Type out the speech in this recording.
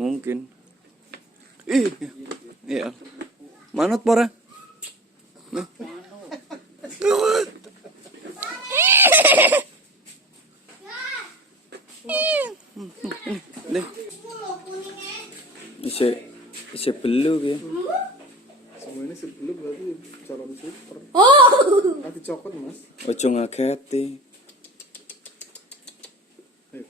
Mungkin. Ih. Iya. Manut pora. Nih. Nih. Isi beluk ya. Semua ini sebelum berarti calon super. Nanti coklat mas. Ojo ngageti. Ayo.